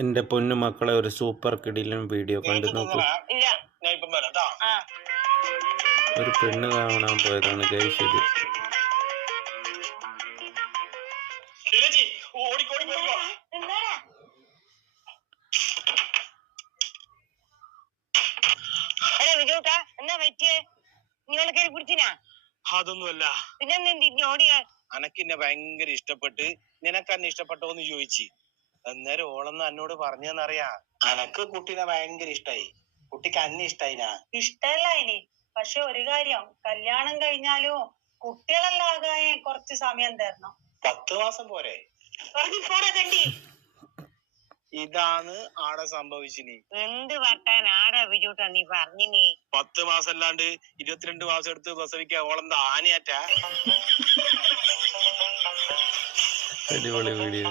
എന്റെ പൊന്നു മക്കളെ, ഒരു സൂപ്പർ കിടിലൻ വീഡിയോ കണ്ടു നോക്കൂ. ഒരു പെണ്ണ് കാണാൻ പോയതാണ് ഗൈസ് ഇത്. അതൊന്നുമല്ല, പിന്നെ അനക്കിന്നെ ഭയങ്കര ഇഷ്ടപ്പെട്ട് നിനക്കന്നെ ഇഷ്ടപ്പെട്ടോന്ന് ചോദിച്ചു. അന്നേരം ഓളന്ന് എന്നോട് പറഞ്ഞെന്നറിയാ, അനക്ക് കുട്ടീനെ ഭയങ്കര ഇഷ്ടായി, കുട്ടിക്ക് അന്നെ ഇഷ്ടായിനാ? ഇഷ്ടല്ല ഇനി, പക്ഷെ ഒരു കാര്യം, കല്യാണം കഴിഞ്ഞാലും കുട്ടികളെല്ലാകാൻ കുറച്ച് സമയം തരണം. 10 മാസം പോരെ? ഇതാണ് ആടെ സംഭവിച്ചിനി. എന്ത് വർത്താൻ ആടാ ബിജൂട്ടാ നീ പറഞ്ഞിനി? 10 മാസം അല്ലാണ്ട് 22 മാസം എടുത്ത് പ്രസവിക്കാ ഓളെന്താ ആനയാറ്റാ? അടിപൊളി വീഡിയോ.